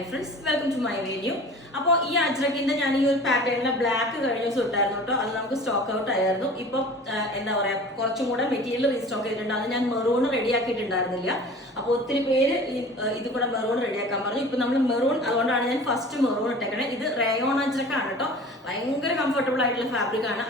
Hi friends, welcome to my video. അപ്പോൾ ഈ അജ്രക്കിന്റെ ഞാൻ ഈ ഒരു പാറ്റേണിലെ ബ്ലാക്ക് കഴിഞ്ഞ ദിവസം ഇട്ടായിരുന്നു കേട്ടോ. അത് നമുക്ക് സ്റ്റോക്ക് ഔട്ട് ആയിരുന്നു. ഇപ്പം എന്താ പറയാ, കുറച്ചും കൂടെ മെറ്റീരിയൽ റീസ്റ്റോക്ക് ചെയ്തിട്ടുണ്ട്. അത് ഞാൻ മെറൂൺ റെഡി ആക്കിയിട്ടുണ്ടായിരുന്നില്ല. അപ്പോൾ ഒത്തിരി പേര് ഇത് കൂടെ മെറൂൺ റെഡിയാക്കാൻ പറഞ്ഞു. ഇപ്പൊ നമ്മൾ മെറൂൺ, അതുകൊണ്ടാണ് ഞാൻ ഫസ്റ്റ് മെറൂൺ ഇട്ടേക്കണേ. ഇത് റയോൺ അജ്രക്കാണ് കേട്ടോ. ഭയങ്കര കംഫർട്ടബിൾ ആയിട്ടുള്ള ഫാബ്രിക് ആണ്.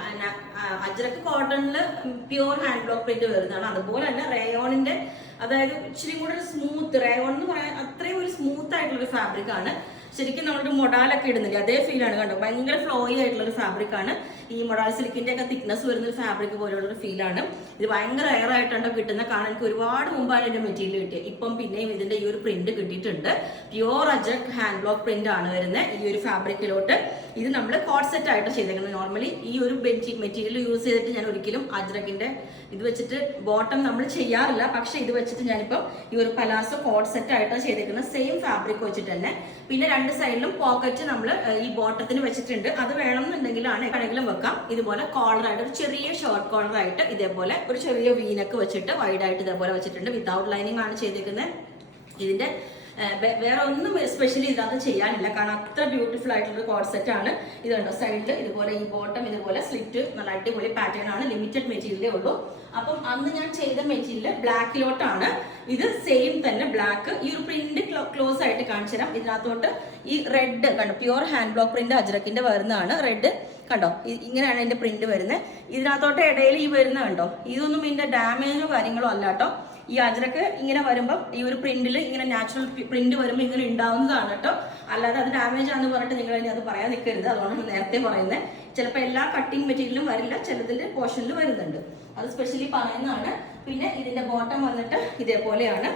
Ajrakh കോട്ടണില് pure hand block print വരുന്നതാണ്. അതുപോലെ തന്നെ റയോണിന്റെ, അതായത് ഇച്ചിരി കൂടെ ഒരു സ്മൂത്ത്, റയോൺ എന്ന് പറയാൻ അത്രയും ഒരു സ്മൂത്ത് ആയിട്ടുള്ള ഒരു ഫാബ്രിക് ആണ്. ശരിക്കും നമ്മളൊരു മൊഡാലൊക്കെ ഇടുന്നില്ല അതേ ഫീലാണ് കണ്ടോ. ഭയങ്കര ഫ്ലോയി ആയിട്ടുള്ള ഒരു ഫാബ്രിക് ആണ്. ഈ മൊഡാൽ സിൽക്കിന്റെ ഒക്കെ തിക്നെസ് വരുന്ന ഒരു ഫാബ്രിക് പോലുള്ള ഒരു ഫീലാണ്. ഇത് ഭയങ്കര എയർ ആയിട്ടാണ് കിട്ടുന്ന. കാണാൻ എനിക്ക് ഒരുപാട് മുമ്പാണ് ഇതിന്റെ മെറ്റീരിയൽ കിട്ടിയത്. ഇപ്പം പിന്നെയും ഇതിന്റെ ഈ ഒരു പ്രിന്റ് കിട്ടിയിട്ടുണ്ട്. Pure ajrak hand block print ആണ് വരുന്നത് ഈ ഒരു ഫാബ്രിക്കിലോട്ട്. ഇത് നമ്മൾ കോട്ട് സെറ്റ് ആയിട്ട് ചെയ്തേക്കുന്നത്. നോർമലി ഈ ഒരു മെറ്റീരിയൽ യൂസ് ചെയ്തിട്ട് ഞാൻ ഒരിക്കലും അജ്രകിന്റെ ഇത് വെച്ചിട്ട് ബോട്ടം നമ്മൾ ചെയ്യാറില്ല. പക്ഷെ ഇത് വെച്ചിട്ട് ഞാനിപ്പം ഈ ഒരു പലാസോ കോട്ട് സെറ്റ് ആയിട്ടാണ് ചെയ്തേക്കുന്നത്. സെയിം ഫാബ്രിക് വെച്ചിട്ട് തന്നെ. പിന്നെ രണ്ട് സൈഡിലും പോക്കറ്റ് നമ്മൾ ഈ ബോട്ടത്തിന് വെച്ചിട്ടുണ്ട്. അത് വേണമെന്നുണ്ടെങ്കിലാണ് എവിടെയെങ്കിലും വെക്കാം. ഇതുപോലെ കോളർ ആയിട്ട് ഒരു ചെറിയ ഷോർട്ട് കോളർ ആയിട്ട് ഇതേപോലെ ഒരു ചെറിയ വീനക്ക് വെച്ചിട്ട് വൈഡ് ആയിട്ട് ഇതേപോലെ വെച്ചിട്ടുണ്ട്. വിതൗട്ട് ലൈനിങ് ആണ് ചെയ്തേക്കുന്നത്. ഇതിന്റെ വേറെ ഒന്നും സ്പെഷ്യലി ഇതിനകത്ത് ചെയ്യാനില്ല. കാരണം അത്ര ബ്യൂട്ടിഫുൾ ആയിട്ടുള്ള കോഡ് സെറ്റ് ആണ്. ഇത് കണ്ടോ, സൈഡിൽ ഇതുപോലെ ഈ ബോട്ടം ഇതുപോലെ സ്ലിറ്റ് നല്ല അടിപൊളി പാറ്റേൺ ആണ്. ലിമിറ്റഡ് മെറ്റീരിയലേ ഉള്ളൂ. അപ്പം അന്ന് ഞാൻ ചെയ്ത മെറ്റീരിയൽ ബ്ലാക്കിലോട്ടാണ്. ഇത് സെയിം തന്നെ ബ്ലാക്ക്. ഈ ഒരു പ്രിന്റ് ക്ലോസ് ആയിട്ട് കാണിച്ചു തരാം. ഇതിനകത്തോട്ട് ഈ റെഡ് കണ്ടോ, പ്യൂർ ഹാൻഡ് ബ്ലോക്ക് പ്രിന്റ് അജ്രക്കിന്റെ വരുന്നതാണ്. റെഡ് കണ്ടോ, ഇങ്ങനെയാണ് ഇതിന്റെ പ്രിന്റ് വരുന്നത്. ഇതിനകത്തോട്ട് ഇടയിൽ ഈ വരുന്ന കണ്ടോ, ഇതൊന്നും ഇതിന്റെ ഡാമേജോ കാര്യങ്ങളോ അല്ല കേട്ടോ. ഈ അജ്രക്ക് ഇങ്ങനെ വരുമ്പോൾ ഈ ഒരു പ്രിന്റിൽ ഇങ്ങനെ നാച്ചുറൽ പ്രിന്റ് വരുമ്പോൾ ഇങ്ങനെ ഉണ്ടാവുന്നതാണ് കേട്ടോ. അല്ലാതെ അത് ഡാമേജ് ആണെന്ന് പറഞ്ഞിട്ട് നിങ്ങൾ ഇനി അത് പറയാൻ നിൽക്കരുത്. അതുകൊണ്ടാണ് നേരത്തെ പറയുന്നത്. ചിലപ്പോൾ എല്ലാ കട്ടിങ് മെറ്റീരിയലും വരില്ല, ചിലതിന്റെ പോർഷനിൽ വരുന്നുണ്ട്. അത് സ്പെഷ്യലി പറയുന്നതാണ്. പിന്നെ ഇതിന്റെ ബോട്ടം വന്നിട്ട് ഇതേപോലെയാണ്.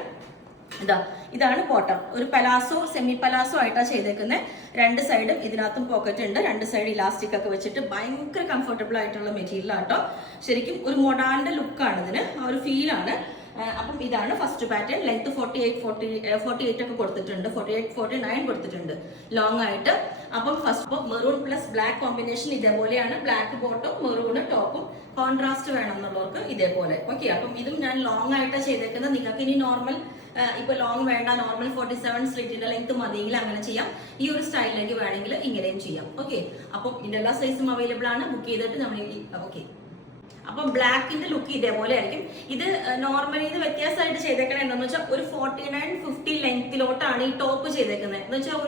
ഇതാണ് ബോട്ടം. ഒരു പലാസോ സെമി പലാസോ ആയിട്ടാണ് ചെയ്തേക്കുന്നത്. രണ്ട് സൈഡും ഇതിനകത്തും പോക്കറ്റ് ഉണ്ട്. രണ്ട് സൈഡ് ഇലാസ്റ്റിക് ഒക്കെ വെച്ചിട്ട് ഭയങ്കര കംഫർട്ടബിൾ ആയിട്ടുള്ള മെറ്റീരിയൽ ആട്ടോ. ശരിക്കും ഒരു മൊഡാന്റെ ലുക്കാണ് ഇതിന്, ആ ഒരു ഫീലാണ്. അപ്പം ഇതാണ് ഫസ്റ്റ് പാറ്റേൺ. ലെങ്ത് 48 ഒക്കെ കൊടുത്തിട്ടുണ്ട്. 49 കൊടുത്തിട്ടുണ്ട് ലോങ് ആയിട്ട്. അപ്പം first maroon plus black combination ഇതേപോലെയാണ്. ബ്ലാക്ക് ബോട്ടും മെറൂൺ ടോപ്പും കോൺട്രാസ്റ്റ് വേണം എന്നുള്ളവർക്ക് ഇതേപോലെ. ഓക്കെ, അപ്പം ഇതും ഞാൻ ലോങ് ആയിട്ടാണ് ചെയ്തേക്കുന്നത്. നിങ്ങൾക്ക് ഇനി നോർമൽ ഇപ്പൊ ലോങ് വേണ്ട, നോർമൽ 47 സ്ലിറ്റിന്റെ ലെങ്ത് മതിയെങ്കിൽ അങ്ങനെ ചെയ്യാം. ഈ ഒരു സ്റ്റൈലിലേക്ക് വേണമെങ്കിൽ ഇങ്ങനെയും ചെയ്യാം. ഓക്കെ, അപ്പം ഇതിന്റെ എല്ലാ സൈസും അവൈലബിൾ ആണ്. ബുക്ക് ചെയ്തിട്ട് നമ്മൾ ഓക്കെ. അപ്പം ബ്ലാക്കിന്റെ ലുക്ക് ഇതേപോലെ ആയിരിക്കും. ഇത് നോർമലി ഇത് വ്യത്യാസമായിട്ട് ചെയ്തേക്കണത് എന്താണെന്ന് വെച്ചാൽ ഒരു 49-50 ലെങ്ത്തിലോട്ടാണ് ഈ ടോപ്പ് ചെയ്തേക്കുന്നത്. എന്ന് വെച്ചാൽ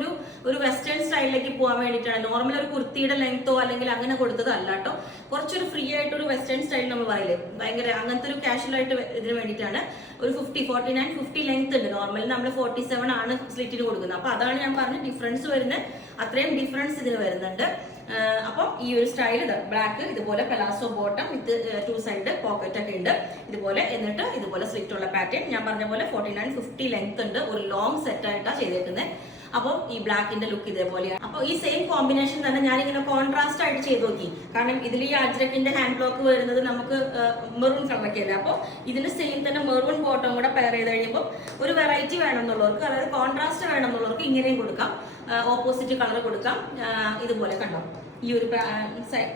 ഒരു വെസ്റ്റേൺ സ്റ്റൈലിലേക്ക് പോകാൻ വേണ്ടിയിട്ടാണ്. നോർമൽ ഒരു കുർത്തിയുടെ ലെങ്ത്തോ അല്ലെങ്കിൽ അങ്ങനെ കൊടുത്തത് അല്ല കേട്ടോ. കുറച്ചൊരു ഫ്രീ ആയിട്ട് ഒരു വെസ്റ്റേൺ സ്റ്റൈൽ നമ്മൾ പറയില്ലേ, ഭയങ്കര അങ്ങനത്തെ ഒരു കാഷ്വൽ ആയിട്ട് ഇതിന് വേണ്ടിയിട്ടാണ്. ഒരു 49-50 ലെങ്ത് ഉണ്ട്. നോർമലി നമ്മൾ 47 ആണ് സ്ലിറ്റിന് കൊടുക്കുന്നത്. അപ്പൊ അതാണ് ഞാൻ പറഞ്ഞ ഡിഫറൻസ് വരുന്നത്. അത്രയും ഡിഫറൻസ് ഇതിന് വരുന്നുണ്ട്. അപ്പം ഈ ഒരു സ്റ്റൈൽ ബ്ലാക്ക് ഇതുപോലെ പലാസോ ബോട്ടം വിത്ത് 2 സൈഡ് പോക്കറ്റ് ഒക്കെ ഉണ്ട് ഇതുപോലെ. എന്നിട്ട് ഇതുപോലെ സ്ലിറ്റ് ഉള്ള പാറ്റേൺ ഞാൻ പറഞ്ഞ പോലെ 49-50 ലെങ്ത് ഉണ്ട്. ഒരു ലോങ് സെറ്റ് ആയിട്ടാണ് ചെയ്തേക്കുന്നത്. അപ്പോൾ ഈ ബ്ലാക്കിന്റെ ലുക്ക് ഇതേപോലെയാണ്. അപ്പോൾ ഈ സെയിം കോമ്പിനേഷൻ തന്നെ ഞാനിങ്ങനെ കോൺട്രാസ്റ്റ് ആയിട്ട് ചെയ്ത് നോക്കി. കാരണം ഇതിൽ ഈ അജ്രക്കിന്റെ ഹാൻഡ് ബ്ലോക്ക് വരുന്നത് നമുക്ക് മെറൂൺ കളറൊക്കെ അല്ലേ. അപ്പോൾ ഇതിന് സെയിം തന്നെ മെറൂൺ ബോട്ടം കൂടെ പെയർ ചെയ്ത് കഴിയുമ്പോൾ ഒരു വെറൈറ്റി വേണമെന്നുള്ളവർക്ക്, അതായത് കോൺട്രാസ്റ്റ് വേണമെന്നുള്ളവർക്ക് ഇങ്ങനെയും കൊടുക്കാം. ഓപ്പോസിറ്റ് കളർ കൊടുക്കാം. ഇതുപോലെ കണ്ടോ, ഈ ഒരു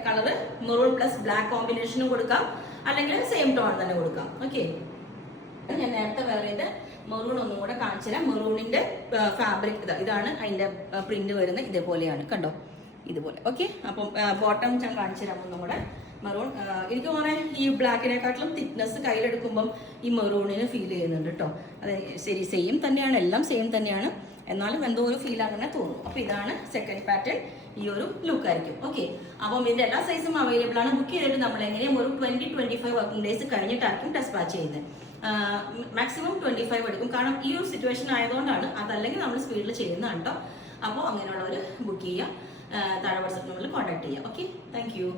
കളറ് മെറൂൺ പ്ലസ് ബ്ലാക്ക് കോമ്പിനേഷനും കൊടുക്കാം, അല്ലെങ്കിൽ സെയിം ടോൺ തന്നെ കൊടുക്കാം. ഓക്കെ, ഞാൻ നേരത്തെ വേറെ ചെയ്ത് മെറൂൺ ഒന്നും കൂടെ കാണിച്ചു തരാം. മെറൂണിന്റെ ഫാബ്രിക് ഇതാണ് അതിന്റെ പ്രിന്റ് വരുന്നത്. ഇതേപോലെയാണ് കണ്ടോ, ഇതുപോലെ. ഓക്കെ, അപ്പം ബോട്ടം ഞാൻ കാണിച്ചു തരാം ഒന്നും കൂടെ. മെറൂൺ എനിക്ക് തോന്നുന്നത് ഈ ബ്ലാക്കിനെക്കാട്ടിലും തിക്നെസ് കയ്യിലെടുക്കുമ്പം ഈ മെറൂണിന് ഫീൽ ചെയ്യുന്നുണ്ട് കേട്ടോ. അത് ശരി, സെയിം തന്നെയാണ്, എല്ലാം സെയിം തന്നെയാണ്. എന്നാലും എന്തോ ഒരു ഫീൽ അങ്ങനെ തോന്നും. അപ്പൊ ഇതാണ് സെക്കൻഡ് പാറ്റേൺ. ഈ ഒരു ലുക്ക് ആയിരിക്കും. ഓക്കെ, അപ്പം ഇതിന്റെ എല്ലാ സൈസും അവൈലബിൾ ആണ്. ബുക്ക് ചെയ്തിട്ട് നമ്മൾ എങ്ങനെയും ഒരു 20-25 വർക്കിംഗ് ഡേയ്സ് കഴിഞ്ഞിട്ടായിരിക്കും ഡെസ്പാച്ച് ചെയ്യുന്നത്. മാക്സിമം 25 എടുക്കും. കാരണം ഈ ഒരു സിറ്റുവേഷൻ ആയതുകൊണ്ടാണ്. അതല്ലെങ്കിൽ നമ്മൾ സ്പീഡിൽ ചെയ്യുന്നതാണ് കേട്ടോ. അപ്പോൾ അങ്ങനെയുള്ളവർ ബുക്ക് ചെയ്യുക. താഴെ വാട്സ്ആപ്പ് നമ്പറിൽ കോൺടാക്ട് ചെയ്യുക. Okay, thank you.